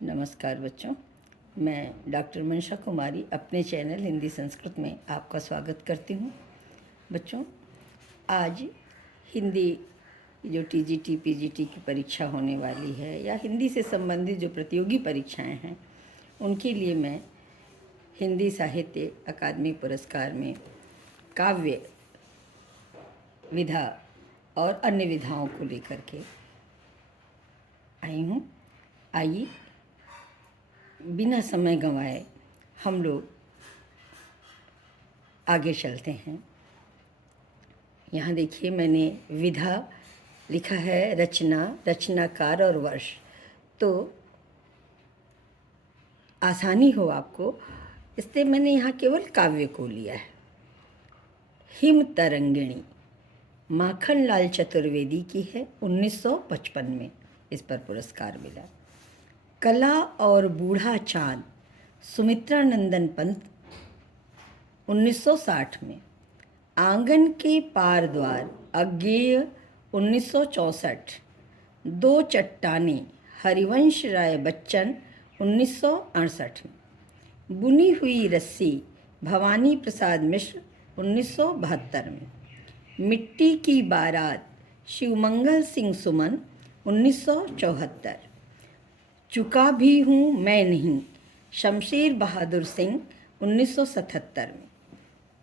नमस्कार बच्चों, मैं डॉक्टर मंशा कुमारी अपने चैनल हिंदी संस्कृत में आपका स्वागत करती हूँ। बच्चों, आज हिंदी जो टीजीटी पीजीटी की परीक्षा होने वाली है या हिंदी से संबंधित जो प्रतियोगी परीक्षाएं हैं उनके लिए मैं हिंदी साहित्य अकादमी पुरस्कार में काव्य विधा और अन्य विधाओं को लेकर के आई हूँ। आइए बिना समय गंवाए हम लोग आगे चलते हैं। यहाँ देखिए, मैंने विधा लिखा है, रचना, रचनाकार और वर्ष। तो आसानी हो आपको, इसलिए मैंने यहाँ केवल काव्य को लिया है। हिम तरंगिणी माखनलाल चतुर्वेदी की है, 1955 में इस पर पुरस्कार मिला। कला और बूढ़ा चांद सुमित्रा नंदन पंत, 1960 में। आंगन के पार द्वार अज्ञेय, 1964। दो चट्टानें हरिवंश राय बच्चन, 1968 में। बुनी हुई रस्सी भवानी प्रसाद मिश्र, 1972 में। मिट्टी की बारात शिवमंगल सिंह सुमन, 1974। चुका भी हूँ मैं नहीं शमशेर बहादुर सिंह, 1977 में।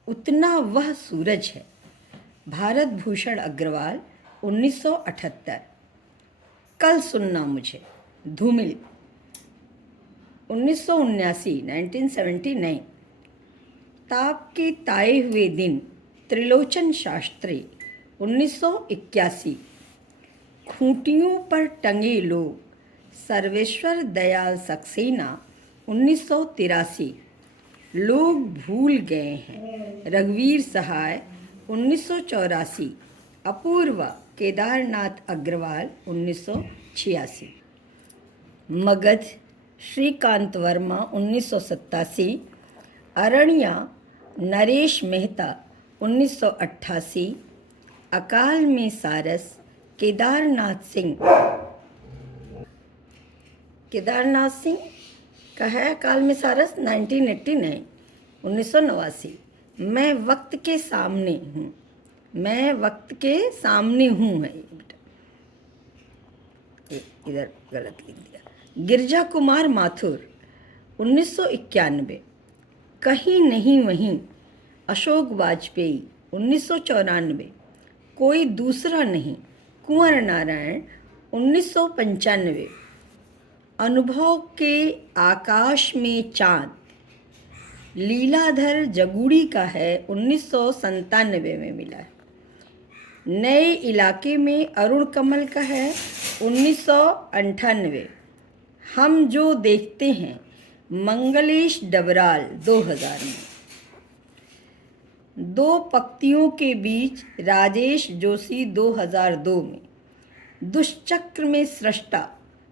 उतना वह सूरज है भारत भूषण अग्रवाल, 1978। कल सुनना मुझे धूमिल, 1979 1979। ताप के ताए हुए दिन त्रिलोचन शास्त्री, 1981। खूंटियों पर टंगे लोग सर्वेश्वर दयाल सक्सेना, 1983। लोग भूल गए हैं रघुवीर सहाय, 1984। अपूर्वा केदारनाथ अग्रवाल, 1986। मगध श्रीकांत वर्मा, 1987। अरण्या नरेश मेहता, 1988। अकाल में सारस केदारनाथ सिंह का है। अकाल में सारस 1989, 1989। मैं वक्त के सामने हूँ, मैं वक्त के सामने हूँ है बेटा, इधर गलत लिख दिया। गिरजा कुमार माथुर, 1991। कहीं नहीं वहीं अशोक वाजपेयी, 1994। कोई दूसरा नहीं कुंवर नारायण, 1995। अनुभव के आकाश में चांद लीलाधर जगूड़ी का है, 1997 में मिला है। नए इलाके में अरुण कमल का है, 1998। हम जो देखते हैं मंगलेश डबराल, 2000 में। दो पंक्तियों के बीच राजेश जोशी, 2002 में। दुष्चक्र में सृष्टा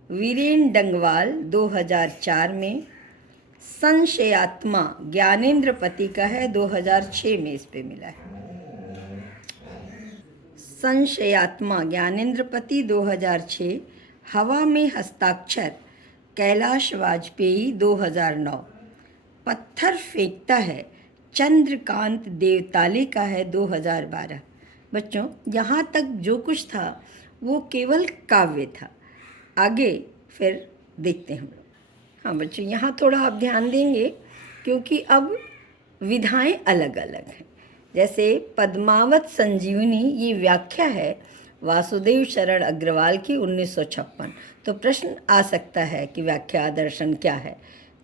वीरेन डंगवाल, 2004 में। संशयात्मा ज्ञानेंद्र पति का है, 2006 में इस पे मिला है। संशयात्मा ज्ञानेंद्र पति, 2006। हवा में हस्ताक्षर कैलाश वाजपेयी, 2009। पत्थर फेंकता है चंद्रकांत देवताले का है, 2012। बच्चों, यहाँ तक जो कुछ था वो केवल काव्य था। आगे फिर देखते हैं हम लोग। हाँ बच्चों, यहाँ थोड़ा आप ध्यान देंगे क्योंकि अब विधाएं अलग अलग हैं। जैसे पद्मावत संजीवनी, ये व्याख्या है वासुदेव शरण अग्रवाल की, 1956। तो प्रश्न आ सकता है कि व्याख्या दर्शन क्या है।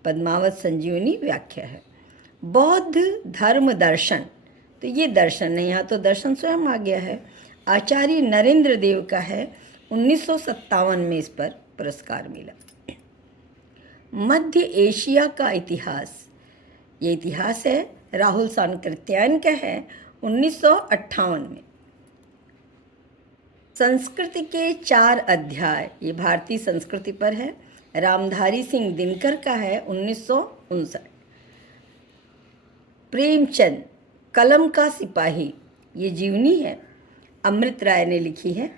पद्मावत संजीवनी व्याख्या है। बौद्ध धर्म दर्शन, तो ये दर्शन है, यहाँ तो दर्शन स्वयं आ गया है। आचार्य नरेंद्र देव का है, 1957 में इस पर पुरस्कार मिला। मध्य एशिया का इतिहास, ये इतिहास है राहुल सांकृत्यायन का है, 1958 में। संस्कृति के 4 अध्याय, ये भारतीय संस्कृति पर है, रामधारी सिंह दिनकर का है, 1959। प्रेमचंद कलम का सिपाही, ये जीवनी है, अमृत राय ने लिखी है,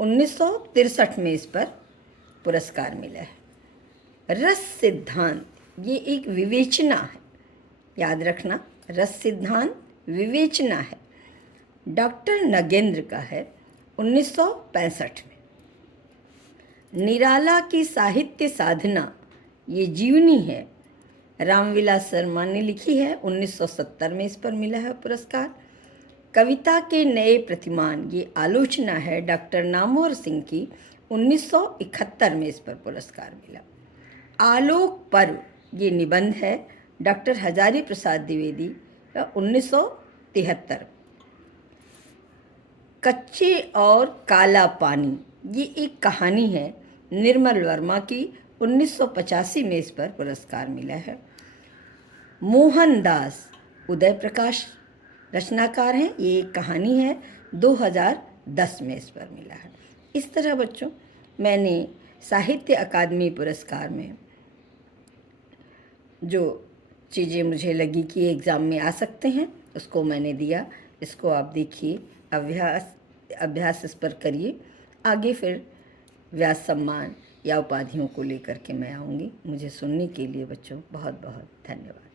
1963 में इस पर पुरस्कार मिला है। रस सिद्धांत ये एक विवेचना है, याद रखना, रस सिद्धांत विवेचना है, डॉक्टर नगेंद्र का है 1965 में। निराला की साहित्य साधना ये जीवनी है, रामविलास शर्मा ने लिखी है, 1970 में इस पर मिला है पुरस्कार। कविता के नए प्रतिमान ये आलोचना है, डॉक्टर नामवर सिंह की, 1971 में इस पर पुरस्कार मिला। आलोक पर्व ये निबंध है, डॉक्टर हजारी प्रसाद द्विवेदी का 1973। कच्चे और काला पानी ये एक कहानी है, निर्मल वर्मा की, 1985 में इस पर पुरस्कार मिला है। मोहनदास उदय प्रकाश रचनाकार हैं, ये एक कहानी है, 2010 में इस पर मिला है। इस तरह बच्चों मैंने साहित्य अकादमी पुरस्कार में जो चीज़ें मुझे लगी कि एग्ज़ाम में आ सकते हैं उसको मैंने दिया। इसको आप देखिए, अभ्यास इस पर करिए। आगे फिर व्यास सम्मान या उपाधियों को लेकर के मैं आऊँगी। मुझे सुनने के लिए बच्चों बहुत बहुत धन्यवाद।